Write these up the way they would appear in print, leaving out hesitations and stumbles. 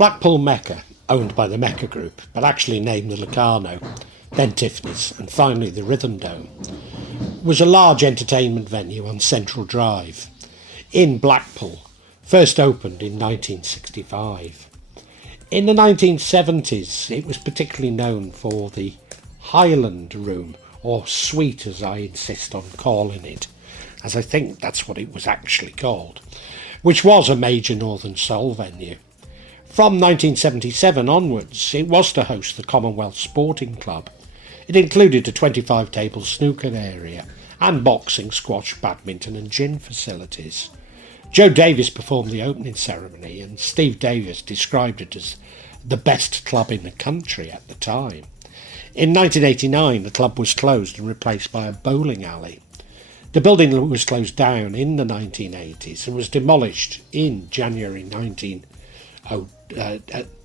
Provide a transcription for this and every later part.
Blackpool Mecca, owned by the Mecca Group, but actually named the Locarno, then Tiffanys, and finally the Rhythm Dome, was a large entertainment venue on Central Drive in Blackpool, first opened in 1965. In the 1970s, it was particularly known for the Highland Room, or Suite as I insist on calling it, as I think that's what it was actually called, which was a major Northern Soul venue. From 1977 onwards, it was to host the Commonwealth Sporting Club. It included a 25-table snooker area and boxing, squash, badminton and gin facilities. Joe Davis performed the opening ceremony, and Steve Davis described it as the best club in the country at the time. In 1989, the club was closed and replaced by a bowling alley. The building was closed down in the 1980s and was demolished in January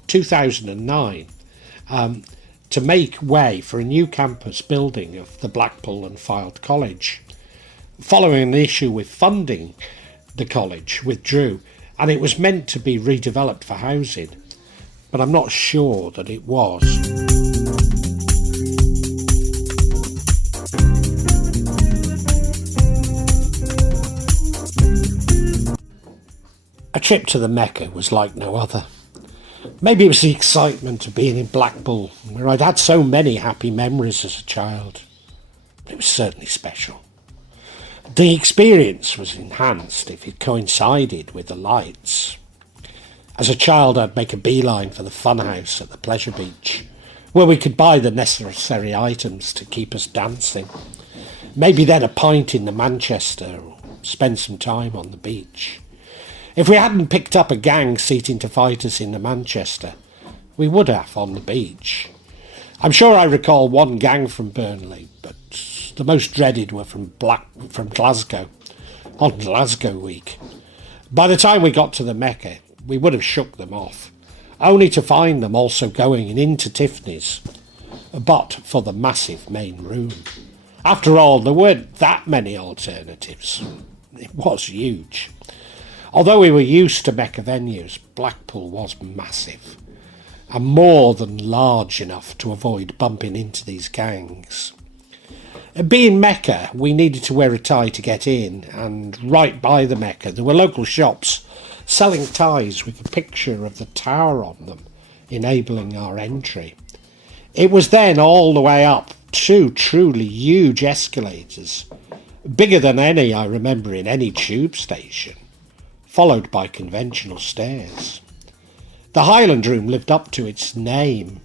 2009 to make way for a new campus building of the Blackpool and Fylde College. Following an issue with funding, the college withdrew, and it was meant to be redeveloped for housing, but I'm not sure that it was. A trip to the Mecca was like no other. Maybe it was the excitement of being in Blackpool, where I'd had so many happy memories as a child. It was certainly special. The experience was enhanced if it coincided with the lights. As a child, I'd make a beeline for the funhouse at the pleasure beach, where we could buy the necessary items to keep us dancing. Maybe then a pint in the Manchester, or spend some time on the beach. If we hadn't picked up a gang seeking to fight us in the Manchester, we would have on the beach. I'm sure I recall one gang from Burnley, but the most dreaded were from Glasgow, on Glasgow Week. By the time we got to the Mecca, we would have shook them off, only to find them also going into Tiffanys, but for the massive main room. After all, there weren't that many alternatives. It was huge. Although we were used to Mecca venues, Blackpool was massive, and more than large enough to avoid bumping into these gangs. Being Mecca, we needed to wear a tie to get in, and right by the Mecca there were local shops selling ties with a picture of the tower on them, enabling our entry. It was then all the way up two truly huge escalators, bigger than any I remember in any tube station, followed by conventional stairs. The Highland Room lived up to its name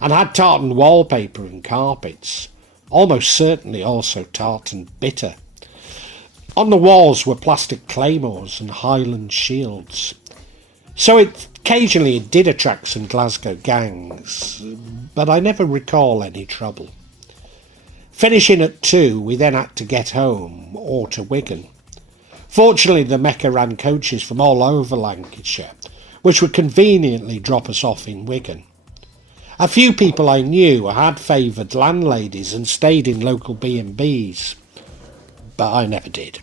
and had tartan wallpaper and carpets, almost certainly also tartan bitter. On the walls were plastic claymores and Highland shields. So occasionally it did attract some Glasgow gangs, but I never recall any trouble. Finishing at 2, we then had to get home or to Wigan. Fortunately, the Mecca ran coaches from all over Lancashire, which would conveniently drop us off in Wigan. A few people I knew had favoured landladies and stayed in local B&Bs, but I never did.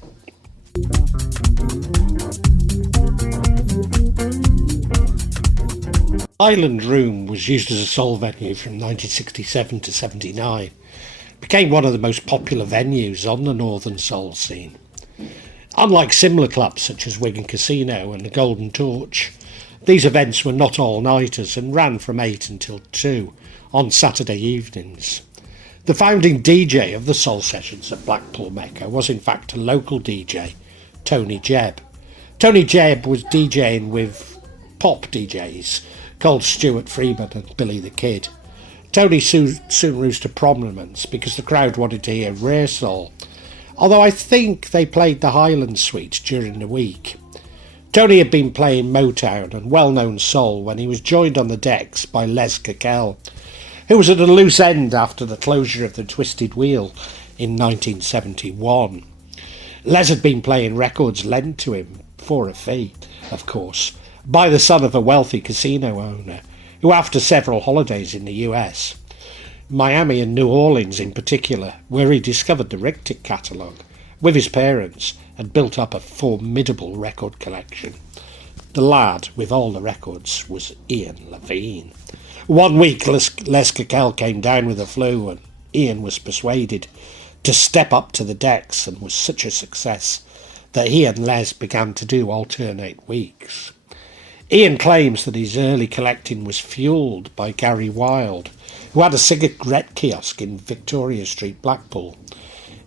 Highland Room was used as a soul venue from 1967 to 79. It became one of the most popular venues on the Northern Soul scene. Unlike similar clubs such as Wigan Casino and the Golden Torch, these events were not all-nighters and ran from 8 until 2 on Saturday evenings. The founding DJ of the soul sessions at Blackpool Mecca was in fact a local DJ, Tony Jebb. Tony Jebb was DJing with pop DJs called Stuart Freeman and Billy the Kid. Tony soon rose to prominence because the crowd wanted to hear rare soul, although I think they played the Highland Suite during the week. Tony had been playing Motown and well-known soul when he was joined on the decks by Les Cockell, who was at a loose end after the closure of the Twisted Wheel in 1971. Les had been playing records lent to him, for a fee, of course, by the son of a wealthy casino owner, who after several holidays in the US, Miami and New Orleans in particular, where he discovered the Richter catalogue, with his parents, had built up a formidable record collection. The lad with all the records was Ian Levine. One week Les Cockell came down with the flu and Ian was persuaded to step up to the decks and was such a success that he and Les began to do alternate weeks. Ian claims that his early collecting was fuelled by Gary Wilde, who had a cigarette kiosk in Victoria Street, Blackpool.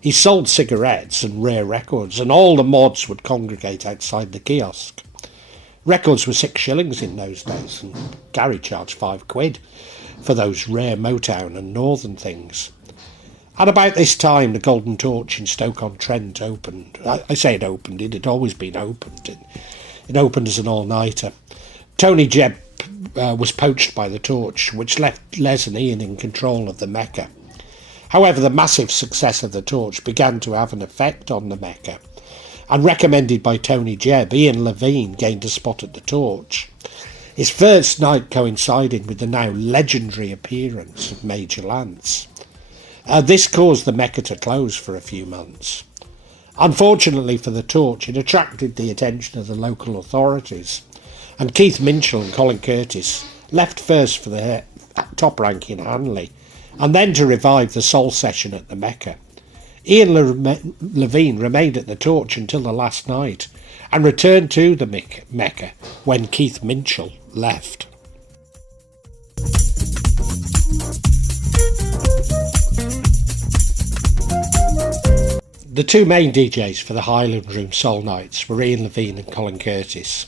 He sold cigarettes and rare records, and all the mods would congregate outside the kiosk. Records were 6 shillings in those days, and Gary charged £5 for those rare Motown and Northern things. At about this time, the Golden Torch in Stoke-on-Trent opened. I say it opened, it had always been opened. It opened as an all-nighter. Tony Jebb was poached by the Torch, which left Les and Ian in control of the Mecca. However, the massive success of the Torch began to have an effect on the Mecca, and recommended by Tony Jebb, Ian Levine gained a spot at the Torch, his first night coinciding with the now legendary appearance of Major Lance. This caused the Mecca to close for a few months. Unfortunately for the Torch, it attracted the attention of the local authorities, and Keith Minchell and Colin Curtis left first for the top rank in Hanley, and then to revive the soul session at the Mecca. Ian Levine remained at the Torch until the last night, and returned to the Mecca when Keith Minchell left. The two main DJs for the Highland Room Soul Nights were Ian Levine and Colin Curtis.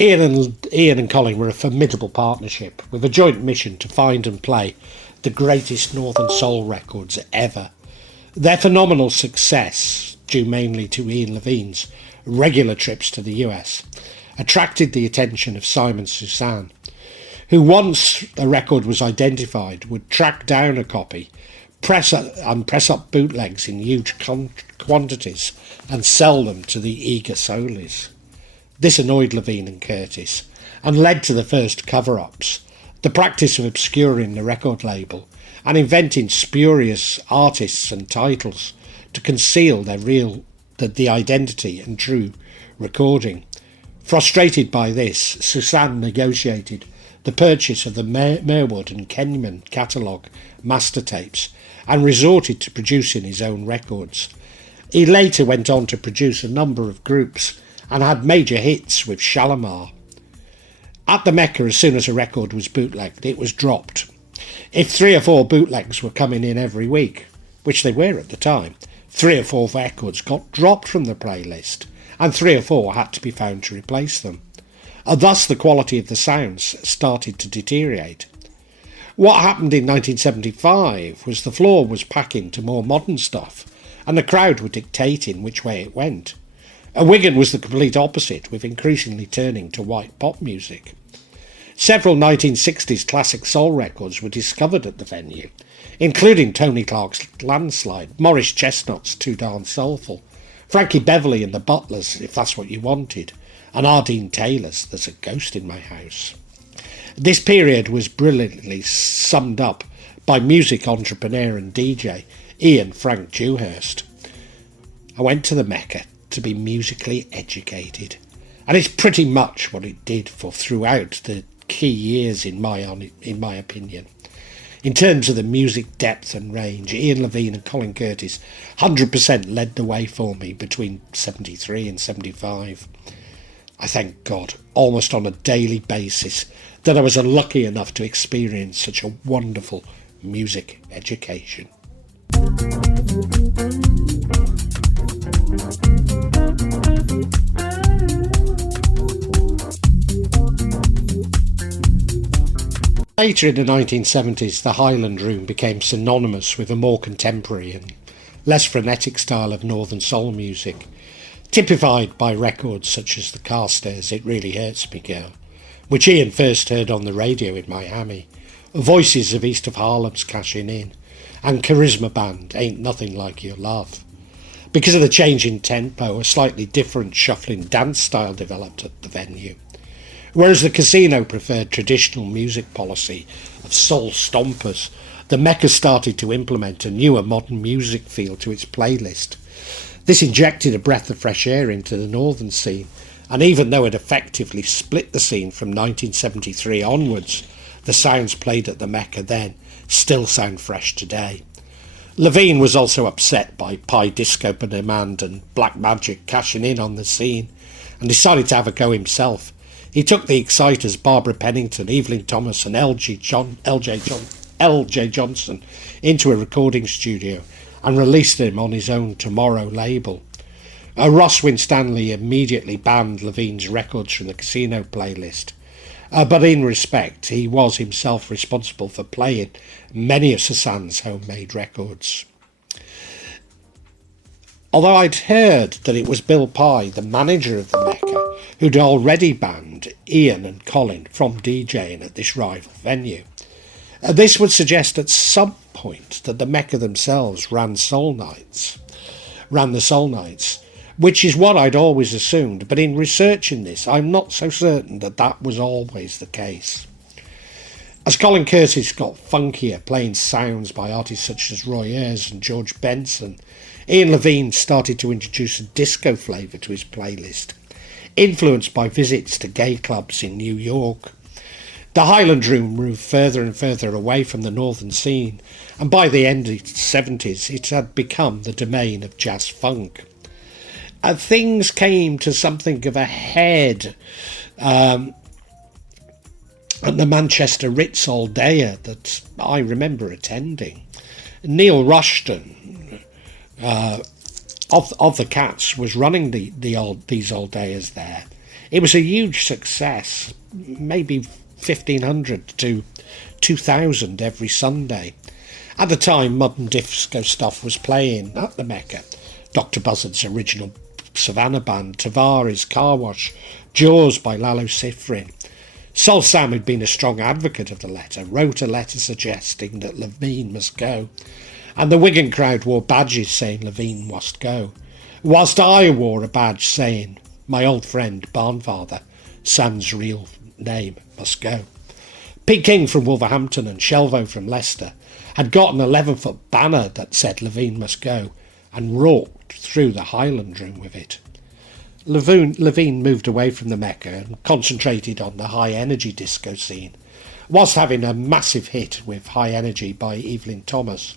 Ian and Colin were a formidable partnership with a joint mission to find and play the greatest Northern Soul records ever. Their phenomenal success, due mainly to Ian Levine's regular trips to the US, attracted the attention of Simon Susanne, who once a record was identified would track down a copy, press up bootlegs in huge quantities and sell them to the eager soulies. This annoyed Levine and Curtis and led to the first cover-ups, the practice of obscuring the record label and inventing spurious artists and titles to conceal the identity and true recording. Frustrated by this, Susanne negotiated the purchase of the Merwood and Kenman catalogue master tapes and resorted to producing his own records. He later went on to produce a number of groups and had major hits with Shalimar. At the Mecca, as soon as a record was bootlegged, it was dropped. If 3 or 4 bootlegs were coming in every week, which they were at the time, 3 or 4 records got dropped from the playlist, and 3 or 4 had to be found to replace them. Thus the quality of the sounds started to deteriorate. What happened in 1975 was the floor was packing to more modern stuff, and the crowd were dictating which way it went. Wigan was the complete opposite, with increasingly turning to white pop music. Several 1960s classic soul records were discovered at the venue, including Tony Clark's Landslide, Morris Chestnut's Too Darn Soulful, Frankie Beverly and the Butlers, If That's What You Wanted, and Ardeen Taylor's There's a Ghost in My House. This period was brilliantly summed up by music entrepreneur and DJ Ian Frank Dewhurst. I went to the Mecca to be musically educated, and it's pretty much what it did for throughout the key years in my opinion. In terms of the music depth and range, Ian Levine and Colin Curtis 100% led the way for me between 73 and 75. I thank God, almost on a daily basis, that I was unlucky enough to experience such a wonderful music education. Later in the 1970s, the Highland Room became synonymous with a more contemporary and less frenetic style of Northern Soul music, typified by records such as the Carstairs' It Really Hurts Me Girl, which Ian first heard on the radio in Miami, voices of East of Harlem's Cashin' In, and Charisma Band, Ain't Nothing Like Your Love. Because of the change in tempo, a slightly different shuffling dance style developed at the venue. Whereas the casino preferred traditional music policy of soul stompers, the Mecca started to implement a newer modern music feel to its playlist. This injected a breath of fresh air into the northern scene And even though it effectively split the scene from 1973 onwards, the sounds played at the Mecca then still sound fresh today. Levine was also upset by Pi Disco Per Demand and Black Magic cashing in on the scene and decided to have a go himself. He took the Exciters, Barbara Pennington, Evelyn Thomas and LJ Johnson into a recording studio and released him on his own Tomorrow label. Ross Winstanley immediately banned Levine's records from the Casino playlist, but in respect he was himself responsible for playing many of Sasan's homemade records. Although I'd heard that it was Bill Pye, the manager of the Mecca, who'd already banned Ian and Colin from DJing at this rival venue, this would suggest at some point that the Mecca themselves ran the Soul Nights, which is what I'd always assumed, but in researching this, I'm not so certain that that was always the case. As Colin Curtis got funkier, playing sounds by artists such as Roy Ayers and George Benson, Ian Levine started to introduce a disco flavour to his playlist, influenced by visits to gay clubs in New York. The Highland Room moved further and further away from the northern scene, and by the end of the 70s it had become the domain of jazz funk. Things came to something of a head at the Manchester Ritz all dayer that I remember attending. Neil Rushton of the Cats was running these all dayers there. It was a huge success, maybe 1,500 to 2,000 every Sunday. At the time, modern disco stuff was playing at the Mecca. Dr. Buzzard's original Savannah Band, Tavares, Car Wash, Jaws by Lalo Schifrin. Soul Sam, who'd been a strong advocate of the letter, wrote a letter suggesting that Levine must go, and the Wigan crowd wore badges saying Levine must go, whilst I wore a badge saying my old friend Barnfather, Sam's real name, must go. Pete King from Wolverhampton and Shelvo from Leicester had got an 11-foot banner that said Levine must go and walked through the Highland Room with it. Levine moved away from the Mecca and concentrated on the high-energy disco scene, whilst having a massive hit with High Energy by Evelyn Thomas.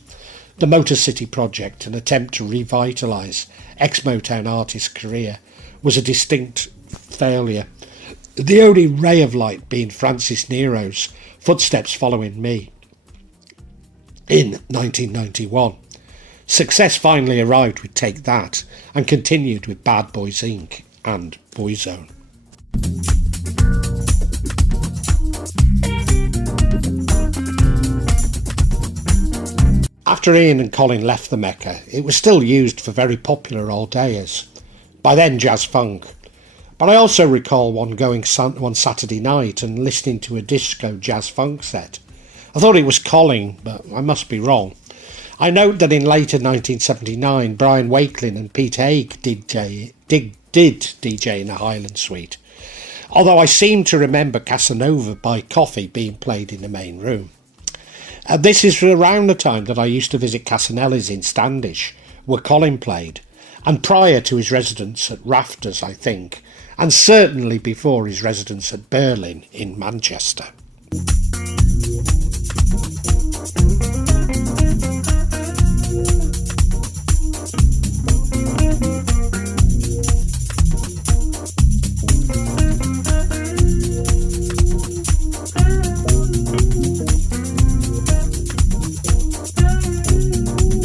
The Motor City project, an attempt to revitalise ex-Motown artist's career, was a distinct failure, the only ray of light being Francis Nero's Footsteps Following Me in 1991. Success finally arrived with Take That and continued with Bad Boys Inc. and Boyzone. After Ian and Colin left the Mecca, it was still used for very popular all-dayers, by then jazz funk. But I also recall going one Saturday night and listening to a disco jazz funk set. I thought it was Colin, but I must be wrong. I note that in later 1979, Brian Wakelin and Pete Haig did DJ in a Highland suite, although I seem to remember Casanova by Coffee being played in the main room. This is around the time that I used to visit Casanelli's in Standish, where Colin played, and prior to his residence at Rafters, I think, and certainly before his residence at Berlin in Manchester.